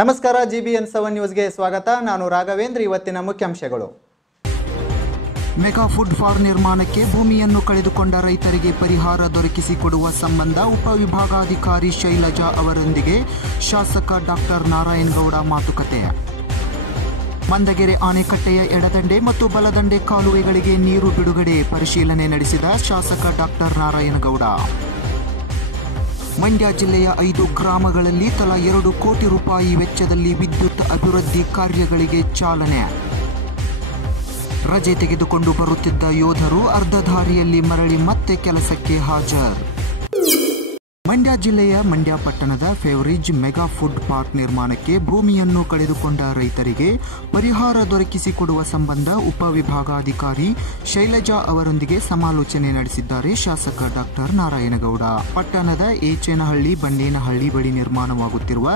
ನಮಸ್ಕಾರ G B N seven ನ್ಯೂಸ್ಗೆ ಸ್ವಾಗತ. ನಾನು ರಾಘವೇಂದ್ರ, ಇವತ್ತಿನ ಮುಖ್ಯಾಂಶಗಳು. ಮೆಗಾ ಫುಡ್ ಫಾರ್ ನಿರ್ಮಾಣಕ್ಕೆ ಭೂಮಿಯನ್ನು ಕಳೆದುಕೊಂಡ ರೈತರಿಗೆ ಪರಿಹಾರ ದೊರಕಿಸಿಕೊಡುವ ಸಂಬಂಧ ಉಪವಿಭಾಗಾಧಿಕಾರಿ ಶೈಲಜಾ ಅವರೊಂದಿಗೆ ಶಾಸಕ ಡಾಕ್ಟರ್ ನಾರಾಯಣಗೌಡ ಮಾತುಕತೆ. ಮಂದಗೆರೆ ಆಣೆಕಟ್ಟೆಯ ಎಡದಂಡೆ ಮತ್ತು ಬಲದಂಡೆ ಕಾಲುವೆಗಳಿಗೆ ನೀರು ಬಿಡುಗಡೆ ಪರಿಶೀಲನೆ ನಡೆಸಿದ ಶಾಸಕ ಡಾಕ್ಟರ್ ನಾರಾಯಣಗೌಡ ಮಂಡ್ಯ ಜಿಲ್ಲೆಯ ಐದು ಗ್ರಾಮಗಳಲ್ಲಿ ತಲಾ ಎರಡು ಕೋಟಿ ರೂಪಾಯಿ ವೆಚ್ಚದಲ್ಲಿ ವಿದ್ಯುತ್ ಅಭಿವೃದ್ಧಿ ಕಾರ್ಯಗಳಿಗೆ ಚಾಲನೆ. ರಜೆ ತೆಗೆದುಕೊಂಡು ಬರುತ್ತಿದ್ದ ಯೋಧರು ಅರ್ಧಧಾರಿಯಲ್ಲಿ ಮರಳಿ ಮತ್ತೆ ಕೆಲಸಕ್ಕೆ ಹಾಜರ್. ಮಂಡ್ಯ ಜಿಲ್ಲೆಯ ಮಂಡ್ಯ ಪಟ್ಟಣದ ಫೇವರಿಜ್ ಮೆಗಾ ಫುಡ್ ಪಾರ್ಕ್ ನಿರ್ಮಾಣಕ್ಕೆ ಭೂಮಿಯನ್ನು ಕಳೆದುಕೊಂಡ ರೈತರಿಗೆ ಪರಿಹಾರ ದೊರಕಿಸಿಕೊಡುವ ಸಂಬಂಧ ಉಪವಿಭಾಗಾಧಿಕಾರಿ ಶೈಲಜಾ ಅವರೊಂದಿಗೆ ಸಮಾಲೋಚನೆ ನಡೆಸಿದ್ದಾರೆ ಶಾಸಕ ಡಾಕ್ಟರ್ ನಾರಾಯಣಗೌಡ. ಪಟ್ಟಣದ ಏಚೇನಹಳ್ಳಿ, ಬಂಡೇನಹಳ್ಳಿ ಬಳಿ ನಿರ್ಮಾಣವಾಗುತ್ತಿರುವ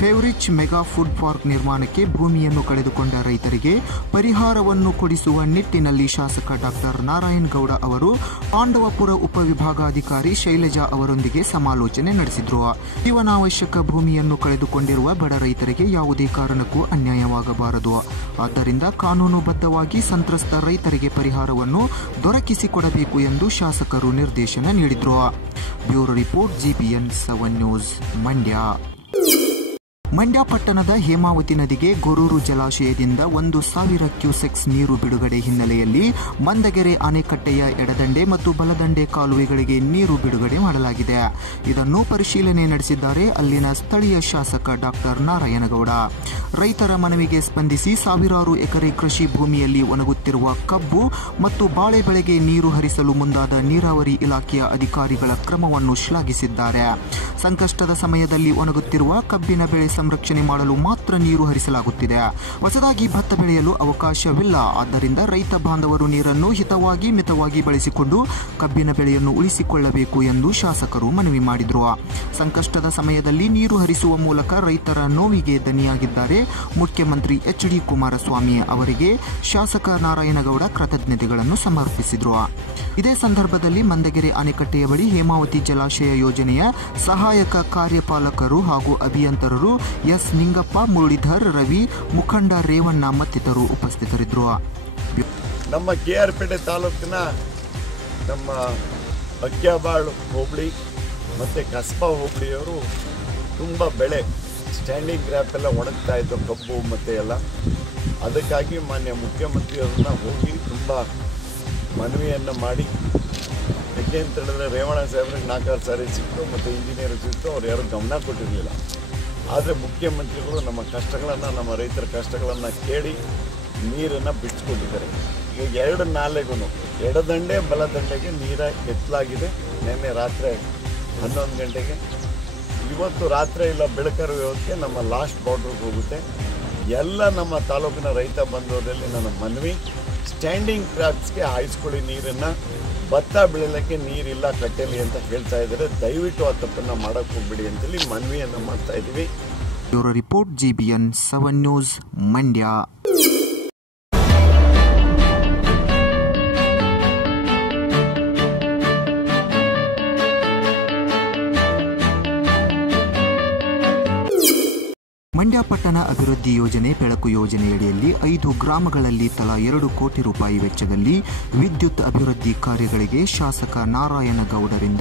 ಫೇವರಿಜ್ ಮೆಗಾ ಫುಡ್ ಪಾರ್ಕ್ ನಿರ್ಮಾಣಕ್ಕೆ ಭೂಮಿಯನ್ನು ಕಳೆದುಕೊಂಡ ರೈತರಿಗೆ ಪರಿಹಾರವನ್ನು ಕೊಡಿಸುವ ನಿಟ್ಟಿನಲ್ಲಿ ಶಾಸಕ ಡಾಕ್ಟರ್ ನಾರಾಯಣಗೌಡ ಅವರು ಪಾಂಡವಪುರ ಉಪವಿಭಾಗಾಧಿಕಾರಿ ಶೈಲಜಾ ಅವರೊಂದಿಗೆ ಸಮಾಲೋಚನೆ ನಡೆಸಿದ್ರು. ಜೀವನಾವಶ್ಯಕ ಭೂಮಿಯನ್ನು ಕಳೆದುಕೊಂಡಿರುವ ಬಡ ರೈತರಿಗೆ ಯಾವುದೇ ಕಾರಣಕ್ಕೂ ಅನ್ಯಾಯವಾಗಬಾರದು. ಆದ್ದರಿಂದ ಕಾನೂನುಬದ್ಧವಾಗಿ ಸಂತ್ರಸ್ತ ರೈತರಿಗೆ ಪರಿಹಾರವನ್ನು ದೊರಕಿಸಿಕೊಡಬೇಕು ಎಂದು ಶಾಸಕರು ನಿರ್ದೇಶನ ನೀಡಿದ್ರು. Bureau report GPN seven news, Mandya. Mandya ಪಟ್ಟಣದ ಹೇಮಾವತಿ ನದಿಗೆ ಗೊರೂರು ಜಲಾಶಯದಿಂದ ಒಂದು ಸಾವಿರ ಕ್ಯೂಸೆಕ್ಸ್ ನೀರು ಬಿಡುಗಡೆ ಹಿನ್ನೆಲೆಯಲ್ಲಿ ಮಂದಗೆರೆ ಅಣೆಕಟ್ಟೆಯ ಎಡದಂಡೆ ಮತ್ತು ಬಲದಂಡೆ ಕಾಲುವೆಗಳಿಗೆ ನೀರು ಬಿಡುಗಡೆ ಮಾಡಲಾಗಿದೆ. ಇದನ್ನು ಪರಿಶೀಲನೆ ನಡೆಸಿದ್ದಾರೆ ಅಲ್ಲಿನ ಸ್ಥಳೀಯ ಶಾಸಕ ಡಾಕ್ಟರ್ ನಾರಾಯಣಗೌಡ. ರೈತರ ಮನವಿಗೆ ಸ್ಪಂದಿಸಿ ಸಾವಿರಾರು ಎಕರೆ ಕೃಷಿ ಭೂಮಿಯಲ್ಲಿ ಒಣಗುತ್ತಿರುವ ಕಬ್ಬು ಮತ್ತು ಬಾಳೆ ಬೆಳೆಗೆ ನೀರು ಹರಿಸಲು ಮುಂದಾದ ನೀರಾವರಿ ಇಲಾಖೆಯ ಅಧಿಕಾರಿಗಳ ಕ್ರಮವನ್ನು ಶ್ಲಾಘಿಸಿದ್ದಾರೆ. ಸಂಕಷ್ಟದ ಸಮಯದಲ್ಲಿ ಒಣಗುತ್ತಿರುವ ಕಬ್ಬಿನ ಬೆಳೆ ಸಂರಕ್ಷಣೆ ಮಾಡಲು ಮಾತ್ರ ನೀರು ಹರಿಸಲಾಗುತ್ತಿದೆ. ಹೊಸದಾಗಿ ಭತ್ತ ಬೆಳೆಯಲು ಅವಕಾಶವಿಲ್ಲ. ಆದ್ದರಿಂದ ರೈತ ಬಾಂಧವರು ನೀರನ್ನು ಹಿತವಾಗಿ, ಮಿತವಾಗಿ ಬಳಸಿಕೊಂಡು ಕಬ್ಬಿನ ಬೆಳೆಯನ್ನು ಉಳಿಸಿಕೊಳ್ಳಬೇಕು ಎಂದು ಶಾಸಕರು ಮನವಿ ಮಾಡಿದರು. ಸಂಕಷ್ಟದ ಸಮಯದಲ್ಲಿ ನೀರು ಹರಿಸುವ ಮೂಲಕ ರೈತರ ನೋವಿಗೆ ದನಿಯಾಗಿದ್ದಾರೆ ಮುಖ್ಯಮಂತ್ರಿ ಎಚ್ ಡಿ ಕುಮಾರಸ್ವಾಮಿ ಅವರಿಗೆ ಶಾಸಕ ನಾರಾಯಣಗೌಡ ಕೃತಜ್ಞತೆಗಳನ್ನು ಸಮರ್ಪಿಸಿದರು. ಇದೇ ಸಂದರ್ಭದಲ್ಲಿ ಮಂದಗೆರೆ ಅಣೆಕಟ್ಟೆಯ ಬಳಿ ಹೇಮಾವತಿ ಜಲಾಶಯ ಯೋಜನೆಯ ಸಹಾಯಕ ಕಾರ್ಯಪಾಲಕರು ಹಾಗೂ ಅಭಿಯಂತರರು ಎಸ್ ನಿಂಗಪ್ಪ, ಮುರಳೀಧರ್, ರವಿ, ಮುಖಂಡ ರೇವಣ್ಣ ಮತ್ತಿತರರು ಉಪಸ್ಥಿತರಿದ್ದರು. ನಮ್ಮ ಕೆ ಆರ್ ಪೇಟೆ ತಾಲೂಕಿನ ನಮ್ಮ ಅಕ್ಕಿಯಾಬಾಳು ಹೋಬಳಿ ಮತ್ತು ಕಸ್ಬಾ ಹೋಬಳಿಯವರು ತುಂಬ ಬೆಳೆ ಸ್ಟ್ಯಾಂಡಿಂಗ್ ಗ್ರ್ಯಾಪ್ ಎಲ್ಲ ಒಣಗ್ತಾ ಇದ್ದರು ಕಬ್ಬು ಮತ್ತು ಎಲ್ಲ. ಅದಕ್ಕಾಗಿ ಮಾನ್ಯ ಮುಖ್ಯಮಂತ್ರಿಯವ್ರನ್ನ ಹೋಗಿ ತುಂಬ ಮನವಿಯನ್ನು ಮಾಡಿ. ಯಾಕೆ ಅಂತ ಹೇಳಿದ್ರೆ ರೇವಣ್ಣ ಸಾಹೇಬ್ರಿಗೆ ನಾಲ್ಕಾರು ಸಾರಿ ಸಿಕ್ತು ಮತ್ತು ಇಂಜಿನಿಯರ್ ಸಿಕ್ತು, ಅವ್ರು ಯಾರು ಗಮನ ಕೊಟ್ಟಿರಲಿಲ್ಲ. ಆದರೆ ಮುಖ್ಯಮಂತ್ರಿಗಳು ನಮ್ಮ ಕಷ್ಟಗಳನ್ನು, ನಮ್ಮ ರೈತರ ಕಷ್ಟಗಳನ್ನು ಕೇಳಿ ನೀರನ್ನು ಬಿಡಿಸ್ಕೊಟ್ಟಿದ್ದಾರೆ ಈಗ ಎರಡು ನಾಲೆಗೂ ಎಡದಂಡೆ ಬಲದಂಡೆಗೆ ನೀರ ಎತ್ತಲಾಗಿದೆ. ನಿನ್ನೆ ರಾತ್ರಿ ಹನ್ನೊಂದು ಗಂಟೆಗೆ. ಇವತ್ತು ರಾತ್ರಿ ಇಲ್ಲ ಬೆಳಕರು ವ್ಯವಸ್ಥೆ ನಮ್ಮ ಲಾಸ್ಟ್ ಬಾರ್ಡ್ರಿಗೆ ಹೋಗುತ್ತೆ. ಎಲ್ಲ ನಮ್ಮ ತಾಲೂಕಿನ ರೈತ ಬಂಧುವರಲ್ಲಿ ನನ್ನ ಮನವಿ ಸ್ಟ್ಯಾಂಡಿಂಗ್ ಕ್ರಾಪ್ಸ್ಗೆ ಹಾಯಿಸ್ಕೊಳ್ಳಿ ನೀರನ್ನು. ಭತ್ತ ಬೆಳಿಲಿಕ್ಕೆ ನೀರಿಲ್ಲ, ಕಟ್ಟೆಲಿ ಅಂತ ಹೇಳ್ತಾ ಇದ್ದಾರೆ. ದಯವಿಟ್ಟು ಆ ತಪ್ಪನ್ನು ಮಾಡೋಕ್ಕೆ ಹೋಗ್ಬಿಡಿ ಅಂತೇಳಿ ಮನವಿಯನ್ನು ಮಾಡ್ತಾ bureau report N seven news Mandya Mandya ಪಟ್ಟಣ ಅಭಿವೃದ್ಧಿ ಯೋಜನೆ ಬೆಳಕು ಯೋಜನೆಯಡಿಯಲ್ಲಿ ಐದು ಗ್ರಾಮಗಳಲ್ಲಿ ತಲಾ ಎರಡು ಕೋಟಿ ರೂಪಾಯಿ ವೆಚ್ಚದಲ್ಲಿ ವಿದ್ಯುತ್ ಅಭಿವೃದ್ಧಿ ಕಾರ್ಯಗಳಿಗೆ ಶಾಸಕ ನಾರಾಯಣಗೌಡರಿಂದ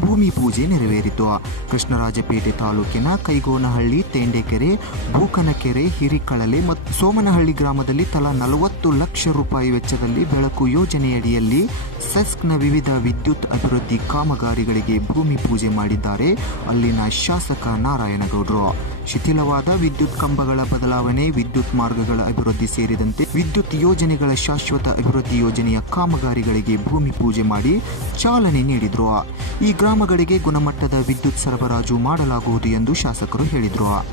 ಭೂಮಿ ಪೂಜೆ ನೆರವೇರಿತು. ಕೃಷ್ಣರಾಜಪೇಟೆ ತಾಲೂಕಿನ ಕೈಗೋನಹಳ್ಳಿ, ತೇಂಡೆಕೆರೆ, ಬೂಕನಕೆರೆ, ಹಿರಿಕಳಲೆ ಮತ್ತು ಸೋಮನಹಳ್ಳಿ ಗ್ರಾಮದಲ್ಲಿ ತಲಾ ನಲವತ್ತು ಲಕ್ಷ ರೂಪಾಯಿ ವೆಚ್ಚದಲ್ಲಿ ಬೆಳಕು ಯೋಜನೆಯಡಿಯಲ್ಲಿ ಸೆಸ್ಕ್ನ ವಿವಿಧ ವಿದ್ಯುತ್ ಅಭಿವೃದ್ಧಿ ಕಾಮಗಾರಿಗಳಿಗೆ ಭೂಮಿ ಪೂಜೆ ಮಾಡಿದ್ದಾರೆ. ಅಲ್ಲಿನ ಶಾಸಕ ನಾರಾಯಣಗೌಡರು. ಶಿಥಿಲವಾದ ವಿದ್ಯುತ್ ಕಂಬಗಳ ಬದಲಾವಣೆ, ವಿದ್ಯುತ್ ಮಾರ್ಗಗಳ ಅಭಿವೃದ್ಧಿ ಸೇರಿದಂತೆ ವಿದ್ಯುತ್ ಯೋಜನೆಗಳ ಶಾಶ್ವತ ಅಭಿವೃದ್ಧಿ ಯೋಜನೆಯ ಕಾಮಗಾರಿಗಳಿಗೆ ಭೂಮಿ ಪೂಜೆ ಮಾಡಿ ಚಾಲನೆ ನೀಡಿದರು. ಈ ಗ್ರಾಮಗಳಿಗೆ ಗುಣಮಟ್ಟದ ವಿದ್ಯುತ್ ಸರಬರಾಜು ಮಾಡಲಾಗುವುದು ಎಂದು ಶಾಸಕರು ಹೇಳಿದರು.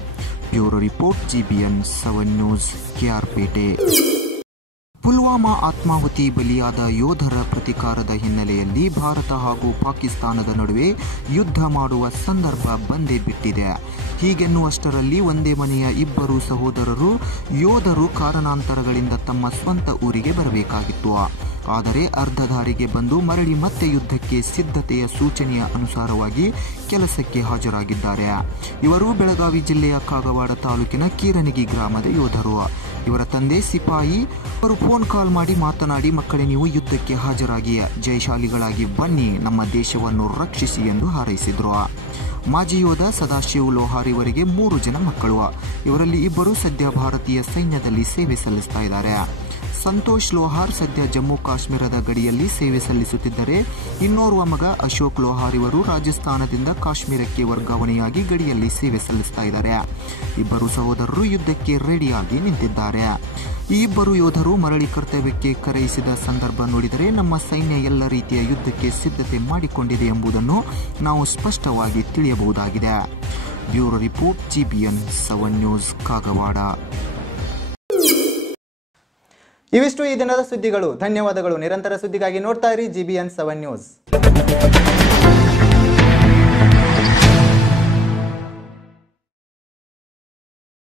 Bureau report, GBN seven news K R Pete Pulwama ಆತ್ಮಾಹುತಿ ಬಲಿಯಾದ ಯೋಧರ ಪ್ರತಿಕಾರದ ಹಿನ್ನೆಲೆಯಲ್ಲಿ ಭಾರತ ಹಾಗೂ ಪಾಕಿಸ್ತಾನದ ನಡುವೆ ಯುದ್ಧ ಮಾಡುವ ಸಂದರ್ಭ ಬಂದೇ ಬಿಟ್ಟಿದೆ. ಹೀಗೆನ್ನುವಷ್ಟರಲ್ಲಿ ಒಂದೇ ಮನೆಯ ಇಬ್ಬರು ಸಹೋದರರು ಯೋಧರು ಕಾರಣಾಂತರಗಳಿಂದ ತಮ್ಮ ಸ್ವಂತ ಊರಿಗೆ ಬರಬೇಕಾಗಿತ್ತು. ಆದರೆ ಅರ್ಧ ದಾರಿಗೆ ಬಂದು ಮರಳಿ ಮತ್ತೆ ಯುದ್ಧಕ್ಕೆ ಸಿದ್ಧತೆಯ ಸೂಚನೆಯ ಅನುಸಾರವಾಗಿ ಕೆಲಸಕ್ಕೆ ಹಾಜರಾಗಿದ್ದಾರೆ. ಇವರು ಬೆಳಗಾವಿ ಜಿಲ್ಲೆಯ ಕಾಗವಾಡ ತಾಲೂಕಿನ ಕೀರನಗಿ ಗ್ರಾಮದ ಯೋಧರು. ಇವರ ತಂದೆ ಸಿಪಾಯಿ ಅವರು ಫೋನ್ ಕಾಲ್ ಮಾಡಿ ಮಾತನಾಡಿ, ಮಕ್ಕಳೇ, ನೀವು ಯುದ್ಧಕ್ಕೆ ಹಾಜರಾಗಿ ಜಯಶಾಲಿಗಳಾಗಿ ಬನ್ನಿ, ನಮ್ಮ ದೇಶವನ್ನು ರಕ್ಷಿಸಿ ಎಂದು ಹಾರೈಸಿದ್ರು. ಮಾಜಿ ಯೋಧ ಸದಾಶಿವ್ ಲೋಹಾರ್ ಮೂರು ಜನ ಮಕ್ಕಳು. ಇವರಲ್ಲಿ ಇಬ್ಬರು ಸದ್ಯ ಭಾರತೀಯ ಸೈನ್ಯದಲ್ಲಿ ಸೇವೆ ಸಲ್ಲಿಸ್ತಾ ಇದ್ದಾರೆ. ಸಂತೋಷ್ ಲೋಹಾರ್ ಸದ್ಯ ಜಮ್ಮು ಕಾಶ್ಮೀರದ ಗಡಿಯಲ್ಲಿ ಸೇವೆ ಸಲ್ಲಿಸುತ್ತಿದ್ದರೆ, ಇನ್ನೋರ್ವ ಮಗ ಅಶೋಕ್ ಲೋಹಾರ್ ಇವರು ರಾಜಸ್ಥಾನದಿಂದ ಕಾಶ್ಮೀರಕ್ಕೆ ವರ್ಗಾವಣೆಯಾಗಿ ಗಡಿಯಲ್ಲಿ ಸೇವೆ ಸಲ್ಲಿಸ್ತಾ ಇದ್ದಾರೆ. ಇಬ್ಬರು ಸಹೋದರರು ಯುದ್ಧಕ್ಕೆ ರೆಡಿಯಾಗಿ ನಿಂತಿದ್ದಾರೆ. ಈ ಇಬ್ಬರು ಯೋಧರು ಮರಳಿ ಕರ್ತವ್ಯಕ್ಕೆ ಕರೆಯಿಸಿದ ಸಂದರ್ಭ ನೋಡಿದರೆ, ನಮ್ಮ ಸೈನ್ಯ ಎಲ್ಲ ರೀತಿಯ ಯುದ್ಧಕ್ಕೆ ಸಿದ್ಧತೆ ಮಾಡಿಕೊಂಡಿದೆ ಎಂಬುದನ್ನು ನಾವು ಸ್ಪಷ್ಟವಾಗಿ ತಿಳಿಯಬಹುದಾಗಿದೆ. Bureau report, GBN seven news, Kagwad. ಇವಿಷ್ಟು ಈ ದಿನದ ಸುದ್ದಿಗಳು. ಧನ್ಯವಾದಗಳು. ನಿರಂತರ ಸುದ್ದಿಗಾಗಿ ನೋಡ್ತಾ ಇರಿ G B N seven news